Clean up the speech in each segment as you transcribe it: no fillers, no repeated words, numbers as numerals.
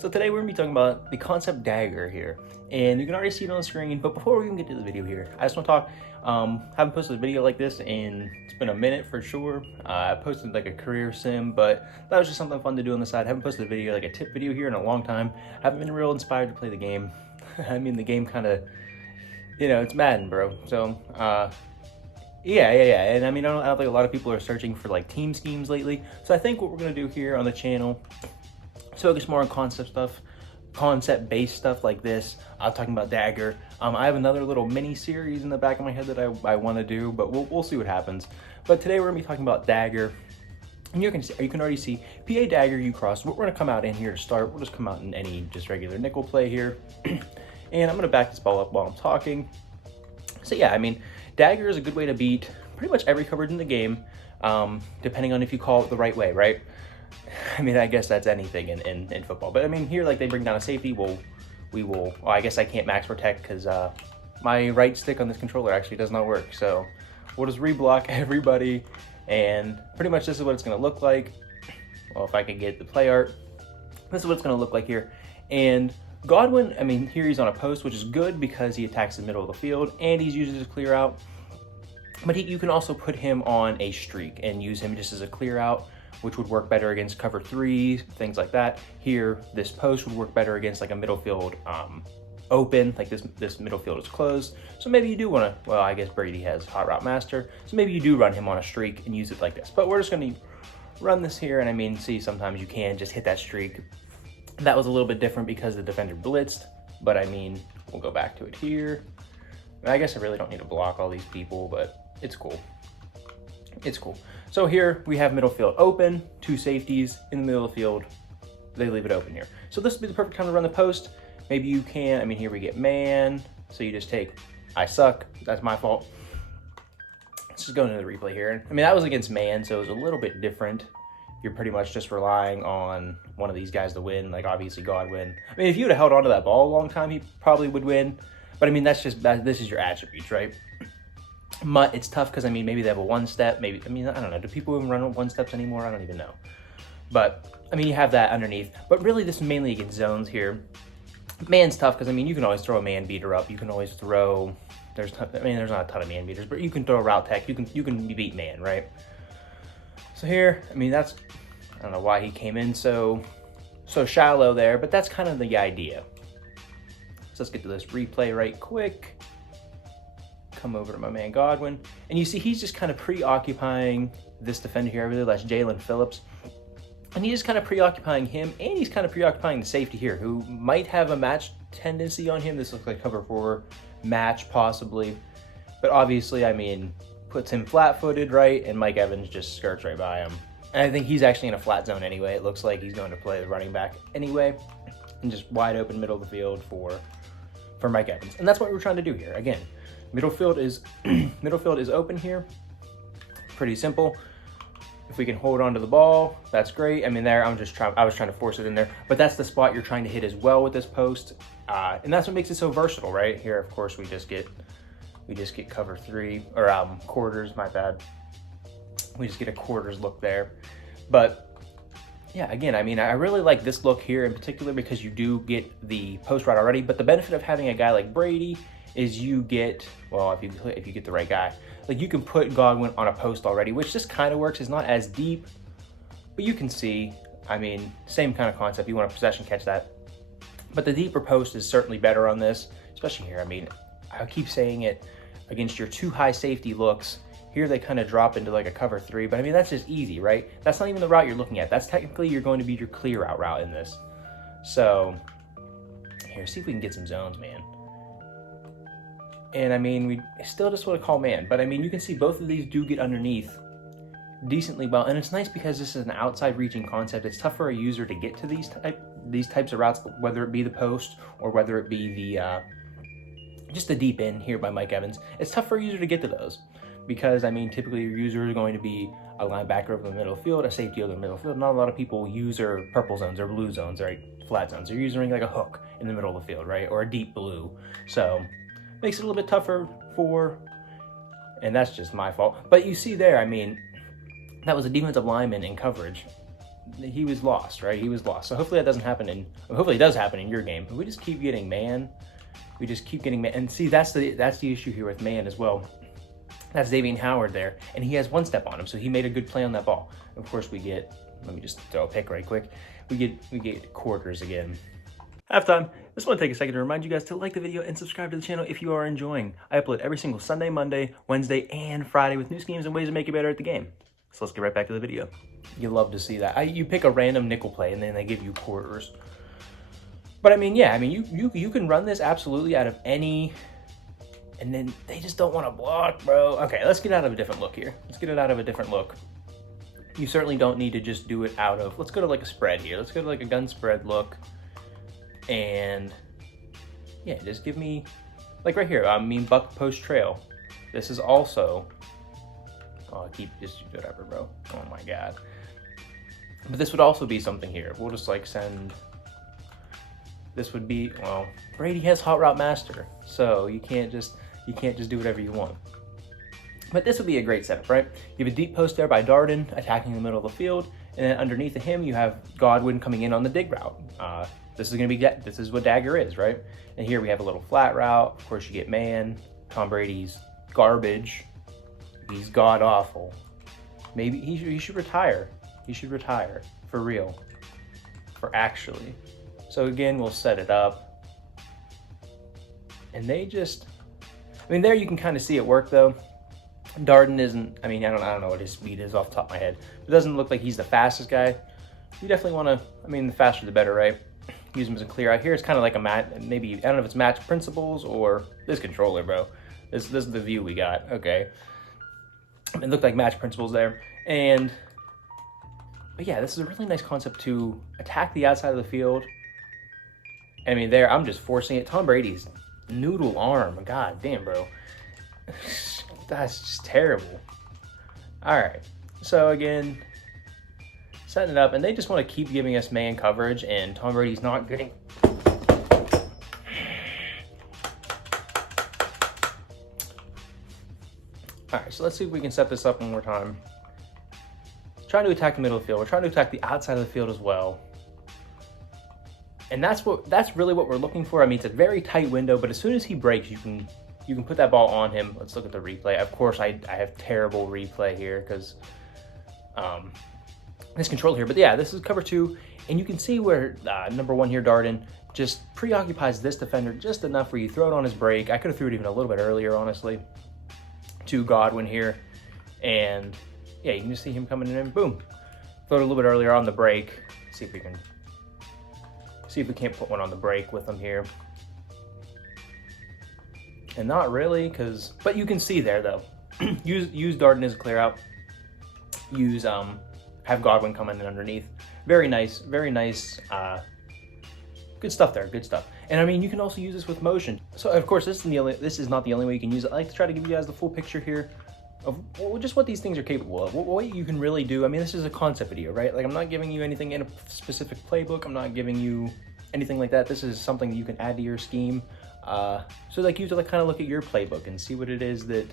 So today we're going to be talking about the concept Dagger here, and you can already see it on the screen, but before we even get to the video here, I just want to talk, haven't posted a video like this in, it's been a minute for sure. I posted like a career sim, but that was just something fun to do on the side. Haven't posted a video, like a tip video here in a long time. Haven't been real inspired to play the game. I mean, the game kind of, it's Madden, bro. So, yeah. And I mean, I don't think a lot of people are searching for like team schemes lately. So I think what we're going to do here on the channel, focus more on concept-based stuff like this. I'm talking about Dagger. I have another little mini series in the back of my head that I want to do, but we'll see what happens. But today we're gonna be talking about Dagger, and you can already see PA Dagger U cross. We're gonna come out in here to start. We'll just come out in any just regular nickel play here, and I'm gonna back this ball up while I'm talking. So yeah, I mean, Dagger is a good way to beat pretty much every coverage in the game, depending on if you call it the right way, right? I mean, I guess that's anything in football. But I mean, here, like, they bring down a safety. Well, I guess I can't max protect because my right stick on this controller actually does not work. So we'll just reblock everybody. And pretty much this is what it's going to look like. Well, if I can get the play art, this is what it's going to look like here. And Godwin, I mean, here he's on a post, which is good because he attacks the middle of the field and he's used as a clear out. But you can also put him on a streak and use him just as a clear out, which would work better against cover threes, things like that. Here, this post would work better against like a middle field open, like this middle field is closed. So maybe you do want to, well, I guess Brady has Hot Route Master, so maybe you do run him on a streak and use it like this. But we're just going to run this here, and I mean, see, sometimes you can just hit that streak. That was a little bit different because the defender blitzed, but I mean, we'll go back to it here. I guess I really don't need to block all these people, but it's cool. It's cool. So here we have middle field open, two safeties in the middle of the field. They leave it open here. So this would be the perfect time to run the post. Maybe you can, I mean, here we get man. So you just take, I suck, that's my fault. Let's just go into the replay here. I mean, that was against man, so it was a little bit different. You're pretty much just relying on one of these guys to win, like obviously Godwin. I mean, if you would have held onto that ball a long time, he probably would win. But I mean, this is your attributes, right? Mutt, it's tough because, I mean, maybe they have a one-step, maybe, I mean, I don't know. Do people even run one-steps anymore? I don't even know. But, I mean, you have that underneath. But really, this is mainly against zones here. Man's tough because, I mean, you can always throw a man beater up. You can always throw, there's not a ton of man beaters, but you can throw a route tech. You can beat man, right? So here, I mean, that's, I don't know why he came in so shallow there, but that's kind of the idea. So let's get to this replay right quick. Come over to my man Godwin, and you see he's just kind of preoccupying this defender here. I really like Jalen Phillips, and he's just kind of preoccupying him, and he's kind of preoccupying the safety here, who might have a match tendency on him. This looks like cover 4 match possibly, but obviously, I mean, puts him flat-footed, right, and Mike Evans just skirts right by him. And I think he's actually in a flat zone anyway. It looks like he's going to play the running back anyway, and just wide open middle of the field for Mike Evans, and that's what we're trying to do here. Again, middle field is open here. Pretty simple. If we can hold on to the ball, that's great. I mean, I was trying to force it in there, but that's the spot you're trying to hit as well with this post, and that's what makes it so versatile, right? Here, of course, we just get cover 3 or quarters. My bad. We just get a quarters look there, but yeah, again, I mean, I really like this look here in particular because you do get the post route already, but the benefit of having a guy like Brady is you get, well, if you get the right guy, like you can put Godwin on a post already, which just kind of works. It's not as deep, but you can see, I mean, same kind of concept. You want a possession catch that, but the deeper post is certainly better on this, especially here. I mean, I keep saying it against your two high safety looks. Here they kind of drop into like a cover 3, but I mean, that's just easy, right? That's not even the route you're looking at. That's technically you're going to be your clear out route in this. So here, see if we can get some zones, man. And I mean, we still just want to call man, but I mean, you can see both of these do get underneath decently well, and it's nice because this is an outside reaching concept. It's tough for a user to get to these types of routes, whether it be the post or whether it be the just the deep end here by Mike Evans. It's tough for a user to get to those because, I mean, typically your user is going to be a linebacker over the middle of the field, a safety over the middle of the field. Not a lot of people use their purple zones or blue zones, right? Flat zones. They're using like a hook in the middle of the field, right? Or a deep blue. So makes it a little bit tougher and that's just my fault. But you see there, I mean, that was a defensive lineman in coverage he was lost, right? He was lost. So hopefully that doesn't happen hopefully it does happen in your game. But we just keep getting man. We just keep getting man. And see, that's the issue here with man as well. That's Davian Howard there, and he has one step on him, so he made a good play on that ball. Of course, we get, let me just throw a pick right quick. We get quarters again. Halftime. I just want to take a second to remind you guys to like the video and subscribe to the channel if you are enjoying. I upload every single Sunday, Monday, Wednesday, and Friday with new schemes and ways to make you better at the game. So let's get right back to the video. You love to see that. You pick a random nickel play, and then they give you quarters. But I mean, yeah, I mean, you can run this absolutely out of any. And then they just don't want to block, bro. Okay, let's get out of a different look here. Let's get it out of a different look. You certainly don't need to just do it out of, let's go to like a spread here. Let's go to like a gun spread look. And yeah, just give me, like right here, I mean buck post trail. This is also, oh, just whatever, bro. Oh my God. But this would also be something here. We'll just like send, this would be, well, Brady has Hot Route Master. So you can't just do whatever you want. But this would be a great setup, right? You have a deep post there by Darden attacking the middle of the field, and then underneath of him you have Godwin coming in on the dig route. This is what Dagger is, right? And here we have a little flat route. Of course, you get man. Tom Brady's garbage. He's god awful. Maybe he should retire. He should retire for real, for actually. So again, we'll set it up, and they just. I mean, there you can kind of see it work though. Darden isn't, I mean, I don't know what his speed is off the top of my head. It doesn't look like he's the fastest guy. You definitely want to, I mean, the faster the better, right? Use him as a clear out here. It's kind of like a maybe, I don't know if it's match principles or this controller, bro. This is the view we got, okay. It looked like match principles there. But yeah, this is a really nice concept to attack the outside of the field. I mean, there, I'm just forcing it. Tom Brady's noodle arm, god damn, bro. That's just terrible. All right, so again, setting it up, and they just want to keep giving us man coverage, and Tom Brady's not getting. All right, so let's see if we can set this up one more time. Trying to attack the middle of the field. We're trying to attack the outside of the field as well. And that's really what we're looking for. I mean, it's a very tight window, but as soon as he breaks, you can put that ball on him. Let's look at the replay. Of course, I have terrible replay here because this control here. But yeah, this is cover 2, and you can see where number 1 here, Darden, just preoccupies this defender just enough where you throw it on his break. I could have threw it even a little bit earlier, honestly, to Godwin here. And yeah, you can just see him coming in and boom. Throw it a little bit earlier on the break. See if we can't put one on the break with him here. And not really, but you can see there though. use Darden as a clear out. Have Godwin come in underneath. Very nice, good stuff there, good stuff. And I mean, you can also use this with motion. So of course, this is not the only way you can use it. I like to try to give you guys the full picture here of just what these things are capable of, what you can really do. I mean, this is a concept video, right? Like, I'm not giving you anything in a specific playbook. I'm not giving you anything like that. This is something you can add to your scheme. So like you have to kind of look at your playbook and see what it is that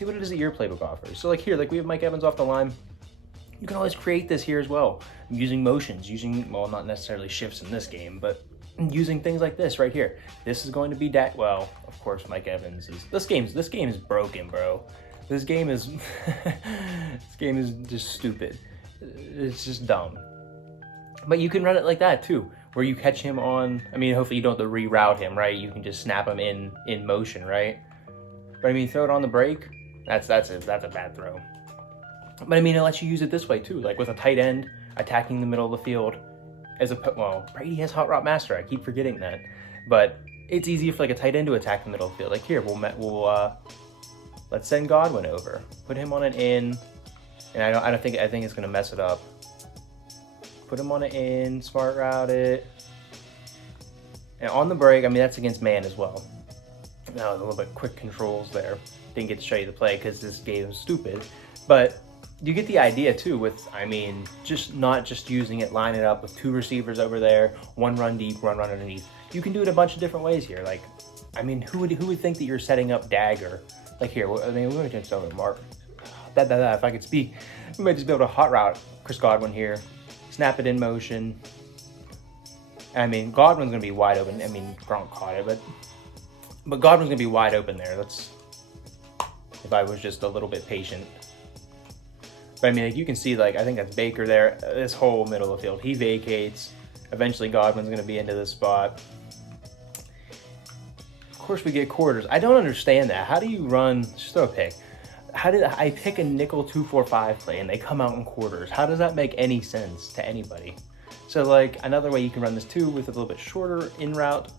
your playbook offers. So like here, like we have Mike Evans off the line. You can always create this here as well, using motions, well, not necessarily shifts in this game, but using things like this right here. This is going to be well, of course, Mike Evans is. This game is broken, bro. This game is just stupid. It's just dumb. But you can run it like that too, where you catch him on. I mean, hopefully you don't have to reroute him, right? You can just snap him in motion, right? But I mean, throw it on the break. That's a bad throw. But I mean, it lets you use it this way too, like with a tight end attacking the middle of the field. Well, Brady has Hot Route Master. I keep forgetting that, but it's easy for like a tight end to attack the middle of the field. Like here, let's send Godwin over, put him on an in, and I think it's gonna mess it up. Put him on an in, smart route it, and on the break. I mean, that's against man as well. Now a little bit quick controls there. Didn't get to show you the play because this game is stupid, but you get the idea too with, I mean, not just using it, line it up with 2 receivers over there, 1 run deep, 1 run underneath. You can do it a bunch of different ways here. Like, I mean, who would think that you're setting up Dagger? Like here, I mean, we're going to over Mark. If I could speak, we might just be able to hot route Chris Godwin here. Snap it in motion. I mean, Godwin's going to be wide open. I mean, Gronk caught it, but Godwin's going to be wide open there. That's if I was just a little bit patient. But I mean, like, you can see, like, I think that's Baker there. This whole middle of the field, he vacates. Eventually, Godwin's going to be into this spot. Of course, we get quarters. I don't understand that. How do you run? Just throw a pick. How did I pick a nickel 2-4-5 play and they come out in quarters? How does that make any sense to anybody? So, like, another way you can run this too with a little bit shorter in route.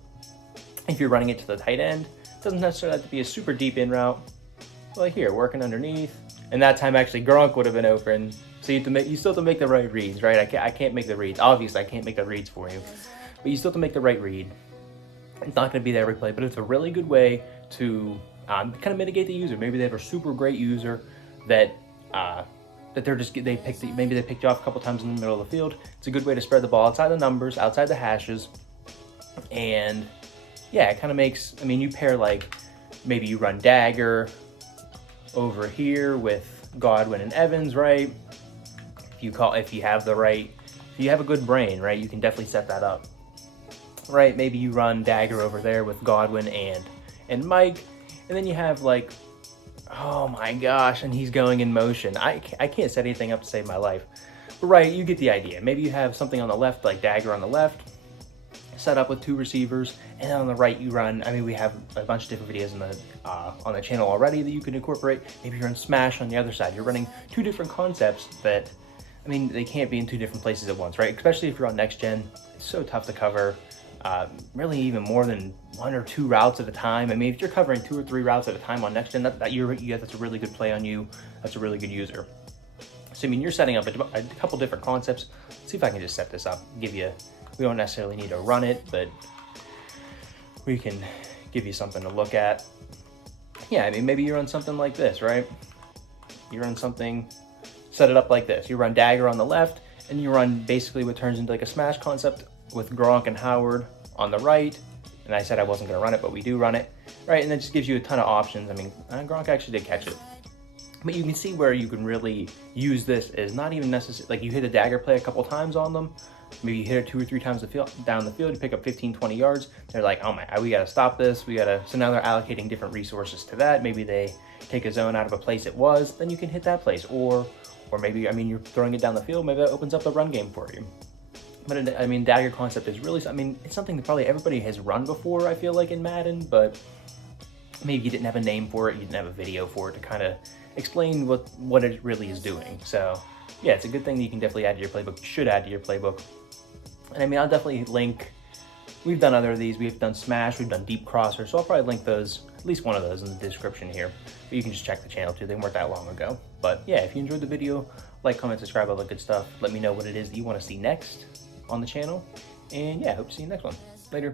If you're running it to the tight end, it doesn't necessarily have to be a super deep in route. Like here, working underneath. And that time, actually, Gronk would have been open. So you still have to make the right reads, right? I can't make the reads. Obviously, I can't make the reads for you. But you still have to make the right read. It's not going to be there every play, but it's a really good way to kind of mitigate the user. Maybe they have a super great user that maybe they picked you off a couple times in the middle of the field. It's a good way to spread the ball outside the numbers, outside the hashes. And yeah, it kind of makes, I mean, you pair, like, maybe you run Dagger over here with Godwin and Evans, right? If you have a good brain, right, you can definitely set that up, right? Maybe you run Dagger over there with Godwin and Mike, and then you have, like, oh my gosh, and he's going in motion. I can't set anything up to save my life, but right, you get the idea. Maybe you have something on the left, like Dagger on the left, set up with 2 receivers, and then on the right you run, I mean, we have a bunch of different videos on the channel already that you can incorporate. Maybe you run Smash on the other side. You're running 2 different concepts that, I mean, they can't be in 2 different places at once, right? Especially if you're on next gen, it's so tough to cover really even more than 1 or 2 routes at a time. I mean, if you're covering 2 or 3 routes at a time on next gen, that's a really good play on you. That's a really good user. So I mean, you're setting up a couple different concepts. Let's see if I can just set this up, we don't necessarily need to run it, but we can give you something to look at. Yeah, I mean, maybe you run something like this, right? You run something, set it up like this. You run Dagger on the left, and you run basically what turns into like a Smash concept with Gronk and Howard on the right. And I said I wasn't going to run it, but we do run it, right? And that just gives you a ton of options. I mean, Gronk actually did catch it. But you can see where you can really use this is not even necessary. Like, you hit a Dagger play a couple times on them. Maybe you hit it 2 or 3 times down the field, you pick up 15, 20 yards. They're like, oh my, we got to stop this. So now they're allocating different resources to that. Maybe they take a zone out of a place it was, then you can hit that place. Or maybe, I mean, you're throwing it down the field, maybe that opens up the run game for you. But I mean, Dagger concept is really, I mean, it's something that probably everybody has run before, I feel like, in Madden, but maybe you didn't have a name for it, you didn't have a video for it to kind of explain what it really is doing. So yeah, it's a good thing that you can definitely add to your playbook. You should add to your playbook. And I mean, I'll definitely link, we've done other of these, we've done Smash, we've done Deep Crosser, so I'll probably link those, at least one of those in the description here. But you can just check the channel too, they weren't that long ago. But yeah, if you enjoyed the video, like, comment, subscribe, all that good stuff. Let me know what it is that you want to see next on the channel. And yeah, hope to see you next one.